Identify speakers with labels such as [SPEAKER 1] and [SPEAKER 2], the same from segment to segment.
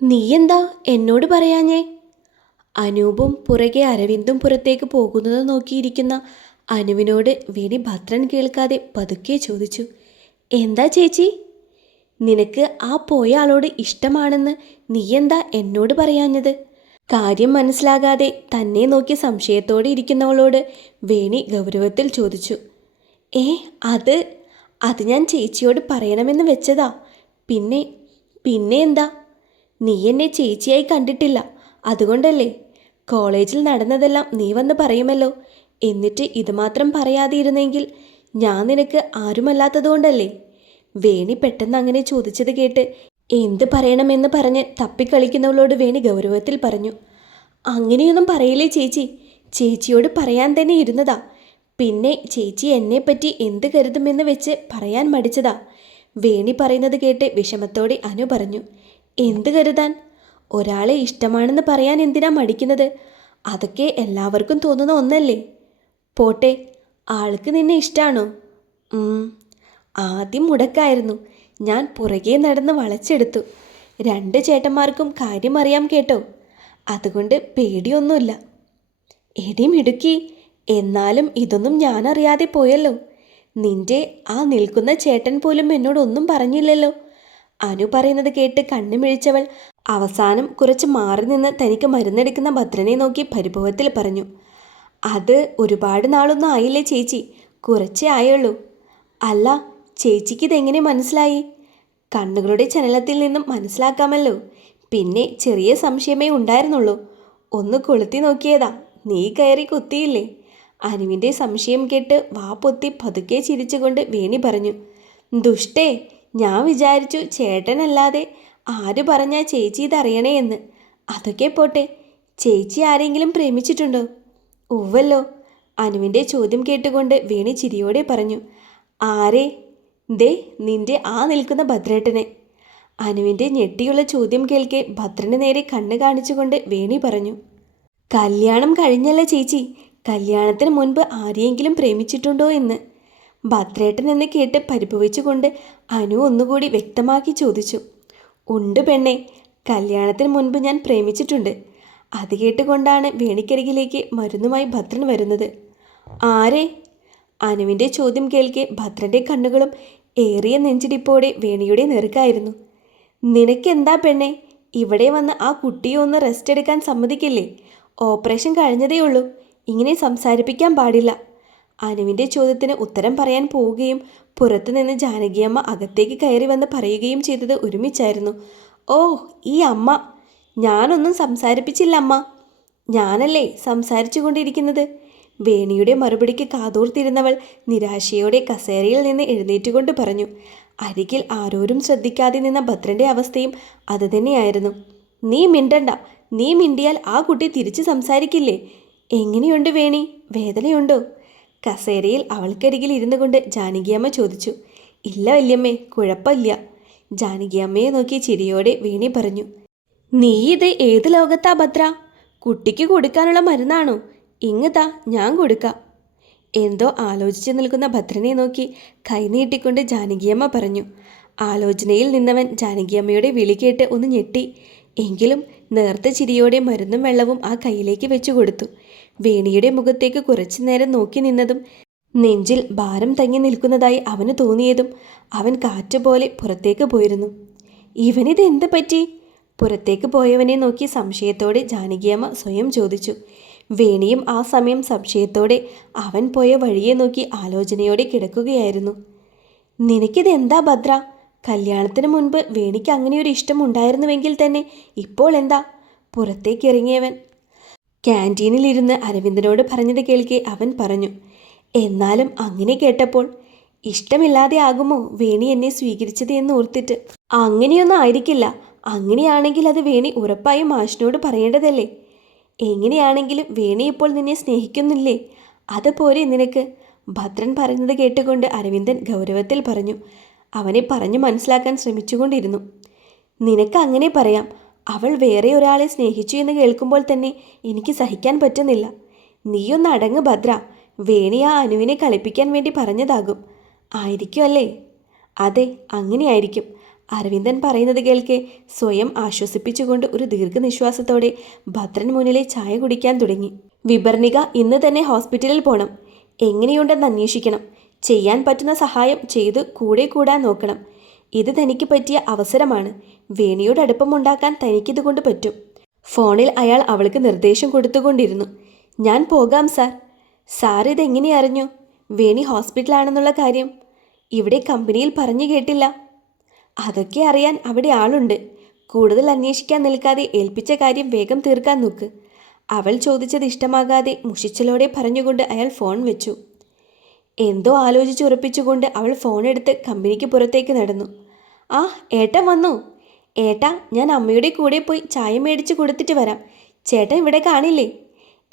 [SPEAKER 1] നീ എന്താ എന്നോട് പറയാഞ്ഞേ? അനൂപും പുറകെ അരവിന്ദും പുറത്തേക്ക് പോകുന്നത് നോക്കിയിരിക്കുന്ന അനുവിനോട് വിനി ഭദ്രൻ കേൾക്കാതെ പതുക്കെ ചോദിച്ചു എന്താ ചേച്ചി? നിനക്ക് ആ പോയ ആളോട് ഇഷ്ടമാണെന്ന് നീയെന്താ എന്നോട് പറയാഞ്ഞത്? കാര്യം മനസ്സിലാകാതെ തന്നെ നോക്കി സംശയത്തോടെ ഇരിക്കുന്നവളോട് വേണി ഗൗരവത്തിൽ ചോദിച്ചു ഏ അത്? അത് ഞാൻ ചേച്ചിയോട് പറയണമെന്ന് വെച്ചതാ. പിന്നെ പിന്നെ എന്താ? നീ എന്നെ ചേച്ചിയായി കണ്ടിട്ടില്ല. അതുകൊണ്ടല്ലേ? കോളേജിൽ നടന്നതെല്ലാം നീ വന്ന് പറയുമല്ലോ. എന്നിട്ട് ഇതുമാത്രം പറയാതിരുന്നെങ്കിൽ ഞാൻ നിനക്ക് ആരുമല്ലാത്തതുകൊണ്ടല്ലേ? വേണി പെട്ടെന്ന് അങ്ങനെ ചോദിച്ചത് കേട്ട് എന്ത് പറയണമെന്ന് പറഞ്ഞ് തപ്പിക്കളിക്കുന്നവളോട് വേണി ഗൗരവത്തിൽ പറഞ്ഞു. അങ്ങനെയൊന്നും പറയില്ലേ ചേച്ചി? ചേച്ചിയോട് പറയാൻ തന്നെ ഇരുന്നതാ. പിന്നെ ചേച്ചി എന്നെപ്പറ്റി എന്ത് കരുതുമെന്ന് വെച്ച് പറയാൻ മടിച്ചതാ. വേണി പറയുന്നത് കേട്ട് വിഷമത്തോടെ അനു പറഞ്ഞു. എന്ത് കരുതാൻ? ഒരാളെ ഇഷ്ടമാണെന്ന് പറയാൻ എന്തിനാ മടിക്കുന്നത്? അതൊക്കെ എല്ലാവർക്കും തോന്നുന്ന ഒന്നല്ലേ? പോട്ടെ ആൾക്ക് നിന്നെ ഇഷ്ടമാണോ ആദ്യം മുടക്കായിരുന്നു. ഞാൻ പുറകെ നടന്ന് വളച്ചെടുത്തു. രണ്ട് ചേട്ടന്മാർക്കും കാര്യം അറിയാം കേട്ടോ. അതുകൊണ്ട് പേടിയൊന്നുമില്ല. എടി മിടുക്കി എന്നാലും ഇതൊന്നും ഞാനറിയാതെ പോയല്ലോ. നിന്റെ ആ നിൽക്കുന്ന ചേട്ടൻ പോലും എന്നോടൊന്നും പറഞ്ഞില്ലല്ലോ. അനു പറയുന്നത് കേട്ട് കണ്ണുമിഴിച്ചവൾ അവസാനം കുറച്ച് മാറി നിന്ന് തനിക്ക് മരുന്നെടുക്കുന്ന ഭദ്രനെ നോക്കി പരിഭവത്തിൽ പറഞ്ഞു അത് ഒരുപാട് നാളൊന്നും ആയില്ലേ ചേച്ചി? കുറച്ചേ ആയുള്ളൂ. അല്ല ചേച്ചിക്ക് ഇതെങ്ങനെ മനസ്സിലായി? കണ്ണുകളുടെ ചലനത്തിൽ നിന്നും മനസ്സിലാക്കാമല്ലോ. പിന്നെ ചെറിയ സംശയമേ ഉണ്ടായിരുന്നുള്ളൂ. ഒന്ന് കൊളുത്തി നോക്കിയതാ. നീ കയറി കുത്തിയില്ലേ? അനുവിന്റെ സംശയം കേട്ട് വാ പൊത്തി പതുക്കെ ചിരിച്ചുകൊണ്ട് വേണി പറഞ്ഞു ദുഷ്ടേ ഞാൻ വിചാരിച്ചു ചേട്ടനല്ലാതെ ആര് പറഞ്ഞാ ചേച്ചി ഇതറിയണേ എന്ന്. അതൊക്കെ പോട്ടെ ചേച്ചി ആരെങ്കിലും പ്രേമിച്ചിട്ടുണ്ടോ? ഉവ്വല്ലോ അനുവിന്റെ ചോദ്യം കേട്ടുകൊണ്ട് വീണി ചിരിയോടെ പറഞ്ഞു ആരേ? ദേ നിന്റെ ആ നിൽക്കുന്ന ഭദ്രേട്ടനെ. അനുവിന്റെ ഞെട്ടിയുള്ള ചോദ്യം കേൾക്കെ ഭദ്രന് നേരെ കണ്ണ് കാണിച്ചുകൊണ്ട് വേണി പറഞ്ഞു കല്യാണം കഴിഞ്ഞല്ല ചേച്ചി? കല്യാണത്തിന് മുൻപ് ആരെയെങ്കിലും പ്രേമിച്ചിട്ടുണ്ടോ എന്ന്? ഭദ്രേട്ടൻ എന്ന് കേട്ട് പരിഭവിച്ചുകൊണ്ട് അനു ഒന്നുകൂടി വ്യക്തമാക്കി ചോദിച്ചു. ഉണ്ട് പെണ്ണെ കല്യാണത്തിന് മുൻപ് ഞാൻ പ്രേമിച്ചിട്ടുണ്ട്. അത് കേട്ടുകൊണ്ടാണ് വേണിക്കരികിലേക്ക് മരുന്നുമായി ഭദ്രൻ വരുന്നത്. ആരെ? അനുവിന്റെ ചോദ്യം കേൾക്കെ ഭദ്രന്റെ കണ്ണുകളും ഏറിയ നെഞ്ചിടിപ്പോടെ വേണിയുടെ നെറുക്കായിരുന്നു നിനക്കെന്താ പെണ്ണെ ഇവിടെ വന്ന് ആ കുട്ടിയെ ഒന്ന് റെസ്റ്റ് എടുക്കാൻ സമ്മതിക്കില്ലേ? ഓപ്പറേഷൻ കഴിഞ്ഞതേ ഉള്ളൂ ഇങ്ങനെ സംസാരിപ്പിക്കാൻ പാടില്ല. അനുവിന്റെ ചോദ്യത്തിന് ഉത്തരം പറയാൻ പോവുകയും പുറത്തുനിന്ന് ജാനകിയമ്മ അകത്തേക്ക് കയറി വന്ന് പറയുകയും ചെയ്തത് ഒരുമിച്ചായിരുന്നു. ഓ ഈ അമ്മ. ഞാനൊന്നും സംസാരിപ്പിച്ചില്ല അമ്മ. ഞാനല്ലേ സംസാരിച്ചു കൊണ്ടിരിക്കുന്നത്? വേണിയുടെ മറുപടിക്ക് കാതോർത്തിരുന്നവൾ നിരാശയോടെ കസേരയിൽ നിന്ന് എഴുന്നേറ്റുകൊണ്ട് പറഞ്ഞു. അരികിൽ ആരോരും ശ്രദ്ധിക്കാതെ നിന്ന ഭദ്രന്റെ അവസ്ഥയും അതുതന്നെയായിരുന്നു നീ മിണ്ടണ്ട. നീ മിണ്ടിയാൽ ആ കുട്ടി തിരിച്ച് സംസാരിക്കില്ലേ? എങ്ങനെയുണ്ട് വേണി? വേദനയുണ്ടോ? കസേരയിൽ അവൾക്കരികിൽ ഇരുന്നു കൊണ്ട് ജാനകിയമ്മ ചോദിച്ചു ഇല്ല വല്യമ്മേ കുഴപ്പമില്ല. ജാനകിയമ്മയെ നോക്കി ചിരിയോടെ വീണി പറഞ്ഞു നീ ഇത് ഏത് ലോകത്താ ഭദ്ര? കുട്ടിക്ക് കൊടുക്കാനുള്ള മരുന്നാണോ? ഇങ്ങതാ ഞാൻ കൊടുക്കാം. എന്തോ ആലോചിച്ച് നിൽക്കുന്ന ഭദ്രനെ നോക്കി കൈനീട്ടിക്കൊണ്ട് ജാനകിയമ്മ പറഞ്ഞു ആലോചനയിൽ നിന്നവൻ ജാനകിയമ്മയുടെ വിളി കേട്ട് ഒന്ന് ഞെട്ടി. എങ്കിലും നേർത്ത ചിരിയോടെ മരുന്നും വെള്ളവും ആ കയ്യിലേക്ക് വെച്ചു കൊടുത്തു. വേണിയുടെ മുഖത്തേക്ക് കുറച്ചു നേരം നോക്കി നിന്നതും നെഞ്ചിൽ ഭാരം തങ്ങി നിൽക്കുന്നതായി അവന് തോന്നിയതും അവൻ കാറ്റുപോലെ പുറത്തേക്ക് പോയിരുന്നു. ഇവനിത് എന്ത് പറ്റി? പുറത്തേക്ക് പോയവനെ നോക്കി സംശയത്തോടെ ജാനകിയമ്മ സ്വയം ചോദിച്ചു. വേണിയും ആ സമയം സംശയത്തോടെ അവൻ പോയ വഴിയെ നോക്കി ആലോചനയോടെ കിടക്കുകയായിരുന്നു. നിനക്കിത് എന്താ ഭദ്ര? കല്യാണത്തിന് മുൻപ് വേണിക്ക് അങ്ങനെയൊരു ഇഷ്ടം ഉണ്ടായിരുന്നുവെങ്കിൽ തന്നെ ഇപ്പോൾ എന്താ? പുറത്തേക്ക് ഇറങ്ങിയവൻ. ക്യാന്റീനിലിരുന്ന് അരവിന്ദനോട് പറഞ്ഞത് കേൾക്കെ അവൻ പറഞ്ഞു എന്നാലും അങ്ങനെ കേട്ടപ്പോൾ ഇഷ്ടമില്ലാതെ ആകുമോ വേണി എന്നെ സ്വീകരിച്ചത് എന്ന് ഓർത്തിട്ട്? അങ്ങനെയൊന്നും ആയിരിക്കില്ല. അങ്ങനെയാണെങ്കിൽ അത് വേണി ഉറപ്പായും മാഷിനോട് പറയേണ്ടതല്ലേ? എങ്ങനെയാണെങ്കിലും വേണി ഇപ്പോൾ നിന്നെ സ്നേഹിക്കുന്നില്ലേ? അതുപോലെ നിനക്ക്? ഭദ്രൻ പറയുന്നത് കേട്ടുകൊണ്ട് അരവിന്ദൻ ഗൗരവത്തിൽ പറഞ്ഞു അവനെ പറഞ്ഞു മനസ്സിലാക്കാൻ ശ്രമിച്ചുകൊണ്ടിരുന്നു. നിനക്ക് അങ്ങനെ പറയാം. അവൾ വേറെ ഒരാളെ സ്നേഹിച്ചു എന്ന് കേൾക്കുമ്പോൾ തന്നെ എനിക്ക് സഹിക്കാൻ പറ്റുന്നില്ല. നീയൊന്ന് അടങ്ങ് ഭദ്ര. വേണി ആ അനുവിനെ കളിപ്പിക്കാൻ വേണ്ടി പറഞ്ഞതാകും. ആയിരിക്കും അല്ലേ? അതെ അങ്ങനെയായിരിക്കും. അരവിന്ദൻ പറയുന്നത് കേൾക്കെ സ്വയം ആശ്വസിപ്പിച്ചുകൊണ്ട് ഒരു ദീർഘനിശ്വാസത്തോടെ ഭദ്രൻ മുന്നിലെ ചായ കുടിക്കാൻ തുടങ്ങി. വിപർണിക ഇന്ന് തന്നെ ഹോസ്പിറ്റലിൽ പോകണം എങ്ങനെയുണ്ടെന്ന് അന്വേഷിക്കണം. ചെയ്യാൻ പറ്റുന്ന സഹായം ചെയ്ത് കൂടെ കൂടാൻ നോക്കണം. ഇത് തനിക്ക് പറ്റിയ അവസരമാണ്. വേണിയോട് അടുപ്പമുണ്ടാക്കാൻ തനിക്കിതുകൊണ്ട് പറ്റും. ഫോണിൽ അയാൾ അവൾക്ക് നിർദ്ദേശം കൊടുത്തുകൊണ്ടിരുന്നു. ഞാൻ പോകാം സാർ. സാർ ഇതെങ്ങനെ അറിഞ്ഞു? വേണി ഹോസ്പിറ്റലാണെന്നുള്ള കാര്യം. ഇവിടെ കമ്പനിയിൽ പറഞ്ഞു കേട്ടില്ല. അതൊക്കെ അറിയാൻ അവിടെ ആളുണ്ട്. കൂടുതൽ അന്വേഷിക്കാൻ നിൽക്കാതെ ഏൽപ്പിച്ച കാര്യം വേഗം തീർക്കാൻ നോക്ക്. അവൾ ചോദിച്ചത് ഇഷ്ടമാകാതെ മുഷിച്ചലോടെ പറഞ്ഞുകൊണ്ട് അയാൾ ഫോൺ വെച്ചു. എന്തോ ആലോചിച്ച് ഉറപ്പിച്ചുകൊണ്ട് അവൾ ഫോൺ എടുത്ത് കമ്പനിക്ക് പുറത്തേക്ക് നടന്നു. ആ ഏട്ടൻ വന്നു. ഏട്ടാ ഞാൻ അമ്മയുടെ കൂടെ പോയി ചായ മേടിച്ച് കൊടുത്തിട്ട് വരാം. ചേട്ടൻ ഇവിടെ കാണില്ലേ?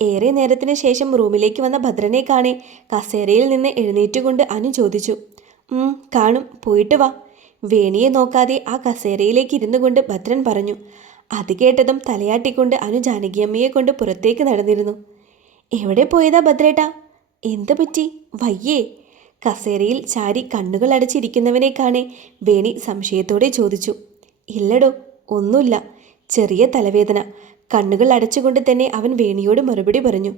[SPEAKER 1] ഏറെ നേരത്തിന് ശേഷം റൂമിലേക്ക് വന്ന ഭദ്രനെ കാണെ കസേരയിൽ നിന്ന് എഴുന്നേറ്റുകൊണ്ട് അനു ചോദിച്ചു. കാണും. പോയിട്ട് വാ. വേണിയെ നോക്കാതെ ആ കസേരയിലേക്ക് ഇരുന്നു കൊണ്ട് ഭദ്രൻ പറഞ്ഞു. അത് കേട്ടതും തലയാട്ടിക്കൊണ്ട് അനു ജാനകിയമ്മയെ കൊണ്ട് പുറത്തേക്ക് നടന്നിരുന്നു. എവിടെ പോയതാ ഭദ്രേട്ടാ? എന്ത് പറ്റി? വയ്യേ. കസേരയിൽ ചാരി കണ്ണുകൾ അടച്ചിരിക്കുന്നവനെ കാണെ വേണി സംശയത്തോടെ ചോദിച്ചു. ഇല്ലടോ ഒന്നുമില്ല. ചെറിയ തലവേദന. കണ്ണുകൾ അടച്ചുകൊണ്ട് തന്നെ അവൻ വേണിയോട് മറുപടി പറഞ്ഞു.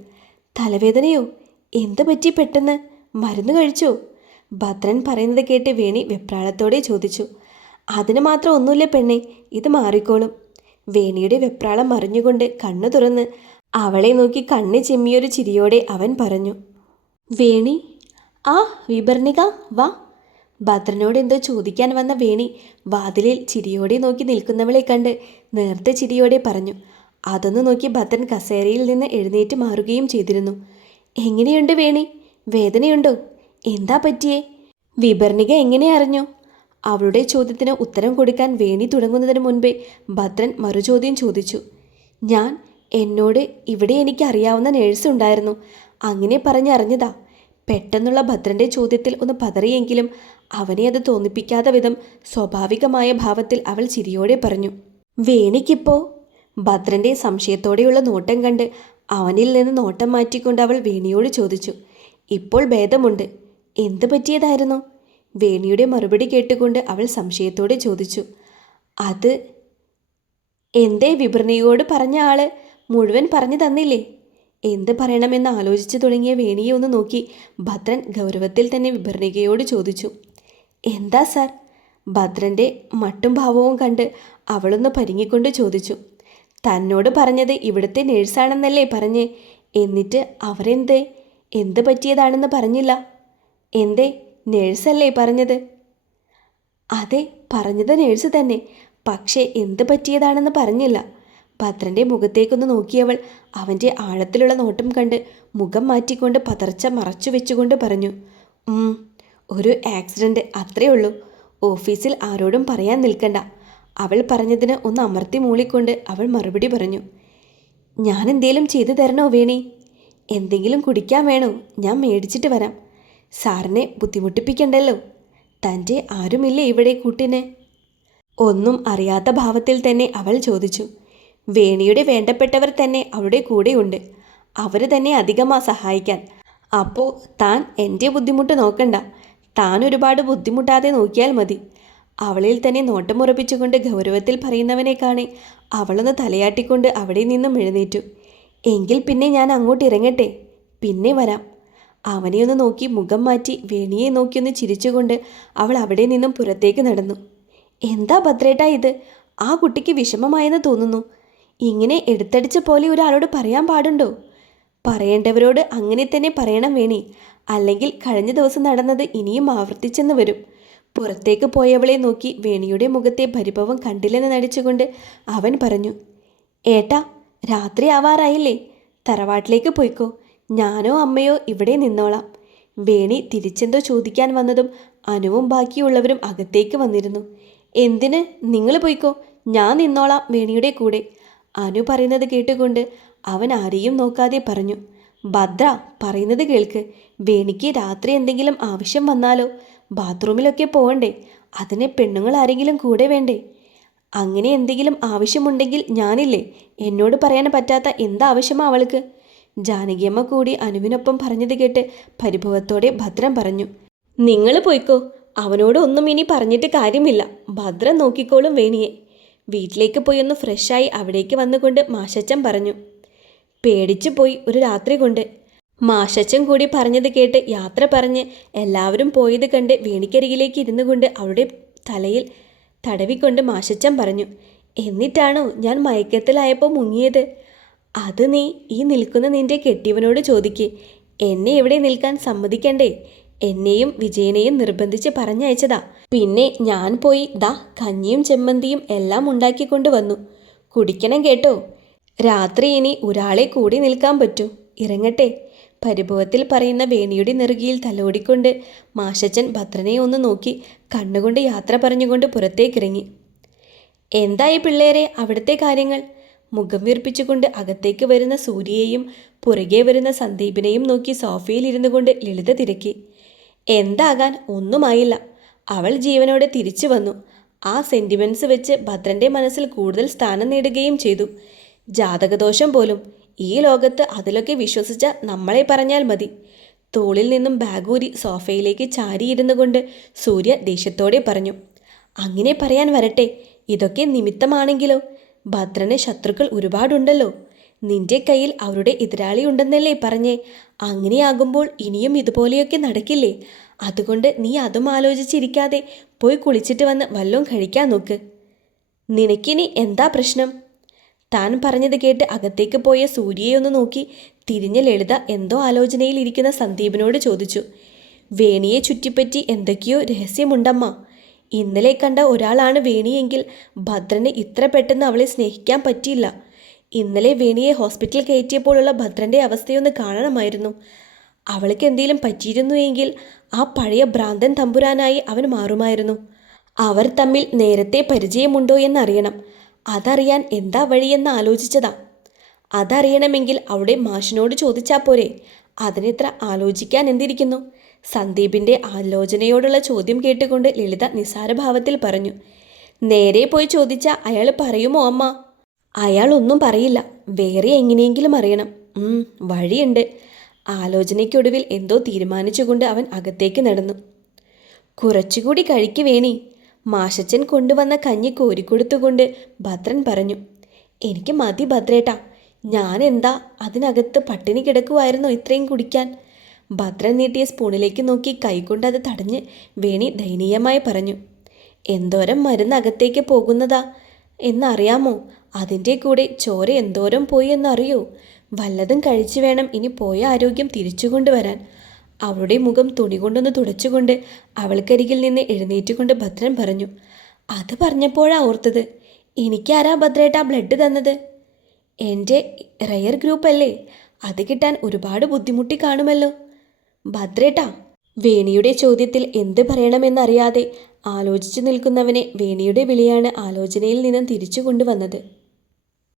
[SPEAKER 1] തലവേദനയോ? എന്ത് പറ്റി പെട്ടെന്ന്? മരുന്ന് കഴിച്ചോ? ഭദ്രൻ പറയുന്നത് കേട്ട് വേണി വെപ്രാളത്തോടെ ചോദിച്ചു. അതിന് മാത്രം ഒന്നുമില്ല പെണ്ണെ ഇത് മാറിക്കോളും. വേണിയുടെ വെപ്രാളം മറിഞ്ഞുകൊണ്ട് കണ്ണു തുറന്ന് അവളെ നോക്കി കണ്ണ് ചെമ്മിയൊരു ചിരിയോടെ അവൻ പറഞ്ഞു. വേണി ആ വിപർണിക വാ. ഭദ്രനോട് എന്തോ ചോദിക്കാൻ വന്ന വേണി വാതിലിൽ ചിരിയോടെ നോക്കി നിൽക്കുന്നവളെ കണ്ട് നേർത്ത ചിരിയോടെ പറഞ്ഞു അതൊന്ന് നോക്കി ഭദ്രൻ കസേരയിൽ നിന്ന് എഴുന്നേറ്റ് മാറുകയും ചെയ്തിരുന്നു. എങ്ങനെയുണ്ട് വേണി? വേദനയുണ്ടോ? എന്താ പറ്റിയേ? വിപർണിക എങ്ങനെ അറിഞ്ഞു? അവളുടെ ചോദ്യത്തിന് ഉത്തരം കൊടുക്കാൻ വേണി തുടങ്ങുന്നതിന് മുൻപേ ഭദ്രൻ മറുചോദ്യം ചോദിച്ചു ഞാൻ എന്നോട് ഇവിടെ എനിക്ക് അറിയാവുന്ന നേഴ്സ് ഉണ്ടായിരുന്നു. അങ്ങനെ പറഞ്ഞറിഞ്ഞതാ. പെട്ടെന്നുള്ള ഭദ്രന്റെ ചോദ്യത്തിൽ ഒന്ന് പതറിയെങ്കിലും അവനെ അത് തോന്നിപ്പിക്കാത്ത വിധം സ്വാഭാവികമായ ഭാവത്തിൽ അവൾ ചിരിയോടെ പറഞ്ഞു വേണിക്കിപ്പോ? ഭദ്രന്റെ സംശയത്തോടെയുള്ള നോട്ടം കണ്ട് അവനിൽ നിന്ന് നോട്ടം മാറ്റിക്കൊണ്ട് അവൾ വേണിയോട് ചോദിച്ചു ഇപ്പോൾ ഭേദമുണ്ട്. എന്ത് പറ്റിയതായിരുന്നു? വേണിയുടെ മറുപടി കേട്ടുകൊണ്ട് അവൾ സംശയത്തോടെ ചോദിച്ചു അത് എന്തേ വിപർണിയോട് പറഞ്ഞ ആൾ? മുഴുവൻ പറഞ്ഞു തന്നില്ലേ? എന്ത് പറയണമെന്ന് ആലോചിച്ചു തുടങ്ങിയ വേണിയെ ഒന്ന് നോക്കി ഭദ്രൻ ഗൗരവത്തിൽ തന്നെ വിഭരണികയോട് ചോദിച്ചു. എന്താ സാർ? ഭദ്രന്റെ മട്ടും ഭാവവും കണ്ട് അവളൊന്ന് പരിങ്ങിക്കൊണ്ട് ചോദിച്ചു. തന്നോട് പറഞ്ഞത് ഇവിടുത്തെ നേഴ്സാണെന്നല്ലേ പറഞ്ഞ്. എന്നിട്ട് അവരെന്തേ? എന്ത് പറ്റിയതാണെന്ന് പറഞ്ഞില്ല. എന്തേ? നേഴ്സല്ലേ പറഞ്ഞത്? അതെ പറഞ്ഞത് നേഴ്സ് തന്നെ. പക്ഷേ എന്ത് പറ്റിയതാണെന്ന് പറഞ്ഞില്ല. ഭദ്രന്റെ മുഖത്തേക്കൊന്ന് നോക്കിയവൾ അവന്റെ ആഴത്തിലുള്ള നോട്ടം കണ്ട് മുഖം മാറ്റിക്കൊണ്ട് പതർച്ച മറച്ചു വെച്ചുകൊണ്ട് പറഞ്ഞു "ഉം, ഒരു ആക്സിഡന്റ് അത്രേ ഉള്ളൂ. ഓഫീസിൽ ആരോടും പറയാൻ നിൽക്കണ്ട അവൾ പറഞ്ഞതിന് ഒന്ന് അമർത്തി മൂളിക്കൊണ്ട് അവൾ മറുപടി പറഞ്ഞു ഞാൻ എന്തേലും ചെയ്തു തരണോ വേണി? എന്തെങ്കിലും കുടിക്കാൻ വേണോ? ഞാൻ മേടിച്ചിട്ട് വരാം. സാറിനെ ബുദ്ധിമുട്ടിപ്പിക്കണ്ടല്ലോ. തന്റെ ആരുമില്ലേ ഇവിടെ കൂട്ടിന് ഒന്നും അറിയാത്ത ഭാവത്തിൽ തന്നെ അവൾ ചോദിച്ചു വേണിയുടെ വേണ്ടപ്പെട്ടവർ തന്നെ അവരുടെ കൂടെയുണ്ട്. അവർ തന്നെ അധികമാ സഹായിക്കാൻ. അപ്പോൾ താൻ എന്റെ ബുദ്ധിമുട്ട് നോക്കണ്ട. താൻ ഒരുപാട് ബുദ്ധിമുട്ടാതെ നോക്കിയാൽ മതി. അവളിൽ തന്നെ നോട്ടമുറപ്പിച്ചുകൊണ്ട് ഗൗരവത്തിൽ പറയുന്നവനെ കാണെ അവളൊന്ന് തലയാട്ടിക്കൊണ്ട് അവിടെ നിന്നും എഴുന്നേറ്റു. എങ്കിൽ പിന്നെ ഞാൻ അങ്ങോട്ട് ഇറങ്ങട്ടെ? പിന്നെ വരാം. അവനെ ഒന്ന് നോക്കി മുഖം മാറ്റി വേണിയെ നോക്കിയൊന്ന് ചിരിച്ചുകൊണ്ട് അവൾ അവിടെ നിന്നും പുറത്തേക്ക് നടന്നു. എന്താ ഭദ്രേട്ടാ ഇത്? ആ കുട്ടിക്ക് വിഷമമായെന്ന് തോന്നുന്നു. ഇങ്ങനെ എടുത്തടിച്ച പോലെ ഒരാളോട് പറയാൻ പാടുണ്ടോ? പറയേണ്ടവരോട് അങ്ങനെ തന്നെ പറയണം വേണി. അല്ലെങ്കിൽ കഴിഞ്ഞ ദിവസം നടന്നത് ഇനിയും ആവർത്തിച്ചെന്ന് വരും. പുറത്തേക്ക് പോയവളെ നോക്കി വേണിയുടെ മുഖത്തെ പരിഭവം കണ്ടില്ലെന്ന് നടിച്ചുകൊണ്ട് അവൻ പറഞ്ഞു ഏട്ടാ രാത്രി ആവാറായില്ലേ? തറവാട്ടിലേക്ക് പോയിക്കോ. ഞാനോ അമ്മയോ ഇവിടെ നിന്നോളാം. വേണി തിരിച്ചെന്തോ ചോദിക്കാൻ വന്നതും അനുവും ബാക്കിയുള്ളവരും അകത്തേക്ക് വന്നിരുന്നു. എന്തിന്? നിങ്ങൾ പോയിക്കോ. ഞാൻ നിന്നോളാം വേണിയുടെ കൂടെ. അനു പറയുന്നത് കേട്ടുകൊണ്ട് അവൻ ആരെയും നോക്കാതെ പറഞ്ഞു ഭദ്ര പറയുന്നത് കേൾക്ക്. വേണിക്ക് രാത്രി എന്തെങ്കിലും ആവശ്യം വന്നാലോ? ബാത്റൂമിലൊക്കെ പോകണ്ടേ അതിന് പെണ്ണുങ്ങൾ ആരെങ്കിലും കൂടെ വേണ്ടേ? അങ്ങനെ എന്തെങ്കിലും ആവശ്യമുണ്ടെങ്കിൽ ഞാനില്ലേ? എന്നോട് പറയാൻ പറ്റാത്ത എന്താവശ്യമാ അവൾക്ക്? ജാനകിയമ്മ കൂടി അനുവിനൊപ്പം പറഞ്ഞത് കേട്ട് പരിഭവത്തോടെ ഭദ്രം പറഞ്ഞു നിങ്ങൾ പോയിക്കോ. അവനോട് ഒന്നും ഇനി പറഞ്ഞിട്ട് കാര്യമില്ല. ഭദ്രം നോക്കിക്കോളും വേണിയെ. വീട്ടിലേക്ക് പോയി ഒന്ന് ഫ്രഷായി അവിടേക്ക് വന്നുകൊണ്ട് മാഷച്ചൻ പറഞ്ഞു. പേടിച്ചു പോയി ഒരു രാത്രി കൊണ്ട്. മാഷച്ചൻ കൂടി പറഞ്ഞത് കേട്ട് യാത്ര പറഞ്ഞ് എല്ലാവരും പോയത് കണ്ട് വേണിക്കരികിലേക്ക് ഇരുന്നു കൊണ്ട് അവളുടെ തലയിൽ തടവിക്കൊണ്ട് മാഷച്ചൻ പറഞ്ഞു എന്നിട്ടാണോ ഞാൻ മയക്കത്തിലായപ്പോൾ മുങ്ങിയത്? അത് നീ ഈ നിൽക്കുന്ന നിന്റെ കെട്ടിയവനോട് ചോദിക്ക്. എന്നെ ഇവിടെ നിൽക്കാൻ സമ്മതിക്കണ്ടേ? എന്നെയും വിജയനെയും നിർബന്ധിച്ച് പറഞ്ഞയച്ചതാ. പിന്നെ ഞാൻ പോയി ദാ കഞ്ഞിയും ചെമ്മന്തിയും എല്ലാം ഉണ്ടാക്കിക്കൊണ്ട് വന്നു. കുടിക്കണം കേട്ടോ. രാത്രി ഇനി ഒരാളെ കൂടി നിൽക്കാൻ പറ്റൂ. ഇറങ്ങട്ടെ. പരിഭവത്തിൽ പറയുന്ന വേണിയുടെ നെറുകിയിൽ തലോടിക്കൊണ്ട് മാഷച്ചൻ ഭദ്രനെ ഒന്ന് നോക്കി കണ്ണുകൊണ്ട് യാത്ര പറഞ്ഞുകൊണ്ട് പുറത്തേക്കിറങ്ങി. എന്തായി പിള്ളേരെ അവിടുത്തെ കാര്യങ്ങൾ? മുഖം വീർപ്പിച്ചുകൊണ്ട് അകത്തേക്ക് വരുന്ന സൂര്യയെയും പുറകെ വരുന്ന സന്ദീപിനെയും നോക്കി സോഫയിൽ ഇരുന്നു കൊണ്ട് ലളിത തിരക്കി. എന്താകാൻ ഒന്നുമായില്ല. അവൾ ജീവനോടെ തിരിച്ചു വന്നു. ആ സെന്റിമെന്റ്സ് വെച്ച് ഭദ്രന്റെ മനസ്സിൽ കൂടുതൽ സ്ഥാനം നേടുകയും ചെയ്തു. ജാതകദോഷം പോലും. ഈ ലോകത്ത് അതിലൊക്കെ വിശ്വസിച്ച നമ്മളെ പറഞ്ഞാൽ മതി. തോളിൽ നിന്നും ബാഗൂരി സോഫയിലേക്ക് ചാരിയിരുന്നു കൊണ്ട് സൂര്യ ദേഷ്യത്തോടെ പറഞ്ഞു അങ്ങനെ പറയാൻ വരട്ടെ. ഇതൊക്കെ നിമിത്തമാണെങ്കിലോ? ഭദ്രന് ശത്രുക്കൾ ഒരുപാടുണ്ടല്ലോ. നിന്റെ കയ്യിൽ അവരുടെ എതിരാളി ഉണ്ടെന്നല്ലേ പറഞ്ഞേ? അങ്ങനെയാകുമ്പോൾ ഇനിയും ഇതുപോലെയൊക്കെ നടക്കില്ലേ? അതുകൊണ്ട് നീ അതും ആലോചിച്ചിരിക്കാതെ പോയി കുളിച്ചിട്ട് വന്ന് വല്ലതും കഴിക്കാൻ നോക്ക്. നിനക്കിനി എന്താ പ്രശ്നം? താൻ പറഞ്ഞത് കേട്ട് അകത്തേക്ക് പോയ സൂര്യയെ ഒന്ന് നോക്കി തിരിഞ്ഞ ലളിത എന്തോ ആലോചനയിൽ ഇരിക്കുന്ന സന്ദീപിനോട് ചോദിച്ചു. വേണിയെ ചുറ്റിപ്പറ്റി എന്തൊക്കെയോ രഹസ്യമുണ്ടമ്മ. ഇന്നലെ കണ്ട ഒരാളാണ് വേണിയെങ്കിൽ ഭദ്രന് ഇത്ര പെട്ടെന്ന് അവളെ സ്നേഹിക്കാൻ പറ്റിയില്ല. ഇന്നലെ വേണിയെ ഹോസ്പിറ്റലിൽ കയറ്റിയപ്പോഴുള്ള ഭദ്രന്റെ അവസ്ഥയൊന്ന് കാണണമായിരുന്നു. അവൾക്ക് എന്തെങ്കിലും പറ്റിയിരുന്നു എങ്കിൽ ആ പഴയ ഭ്രാന്തൻ തമ്പുരാനായി അവൻ മാറുമായിരുന്നു. അവർ തമ്മിൽ നേരത്തെ പരിചയമുണ്ടോ എന്നറിയണം. അതറിയാൻ എന്താ വഴിയെന്ന് ആലോചിച്ചതാ. അതറിയണമെങ്കിൽ അവിടെ മാഷിനോട് ചോദിച്ചാൽ പോരെ. അതിനെത്ര ആലോചിക്കാൻ എന്തിരിക്കുന്നു? സന്ദീപിന്റെ ആലോചനയോടുള്ള ചോദ്യം കേട്ടുകൊണ്ട് ലളിത നിസാരഭാവത്തിൽ പറഞ്ഞു. നേരെ പോയി ചോദിച്ചാൽ അയാൾ പറയുമോ അമ്മ? അയാൾ ഒന്നും പറയില്ല. വേറെ എങ്ങനെയെങ്കിലും അറിയണം. വഴിയുണ്ട്. ആലോചനയ്ക്കൊടുവിൽ എന്തോ തീരുമാനിച്ചുകൊണ്ട് അവൻ അകത്തേക്ക് നടന്നു. കുറച്ചുകൂടി കഴിക്ക് വേണി. മാഷച്ചൻ കൊണ്ടുവന്ന കഞ്ഞി കോരിക്കൊടുത്തുകൊണ്ട് ഭദ്രൻ പറഞ്ഞു എനിക്ക് മതി ഭദ്രേട്ടാ. ഞാൻ എന്താ അതിനകത്ത് പട്ടിണി കിടക്കുമായിരുന്നോ ഇത്രയും കുടിക്കാൻ? ഭദ്രൻ നീട്ടിയ സ്പൂണിലേക്ക് നോക്കി കൈകൊണ്ട് അത് തടഞ്ഞ് വേണി ദയനീയമായി പറഞ്ഞു എന്തോരം മരുന്ന് അകത്തേക്ക് പോകുന്നതാ? എന്നറിയാമോ? അതിന്റെ കൂടെ ചോര എന്തോരം പോയി എന്നറിയോ. വല്ലതും കഴിച്ചു വേണം ഇനി പോയ ആരോഗ്യം തിരിച്ചു കൊണ്ടുവരാൻ. അവളുടെ മുഖം തുണി കൊണ്ടൊന്ന് തുടച്ചുകൊണ്ട് അവൾക്കരികിൽ നിന്ന് എഴുന്നേറ്റുകൊണ്ട് ഭദ്രൻ പറഞ്ഞു അത് പറഞ്ഞപ്പോഴാ ഓർത്തത്. എനിക്കാരാ ഭദ്രേട്ടാ ബ്ലഡ് തന്നത്? എന്റെ റയർ ഗ്രൂപ്പ് അല്ലേ അത് കിട്ടാൻ ഒരുപാട് ബുദ്ധിമുട്ടി കാണുമല്ലോ. ഭദ്രേട്ടാ വേണിയുടെ ചോദ്യത്തിൽ എന്ത് പറയണമെന്നറിയാതെ ആലോചിച്ചു നിൽക്കുന്നവനെ വേണിയുടെ വിളിയാണ് ആലോചനയിൽ നിന്നും തിരിച്ചു കൊണ്ടുവന്നത്.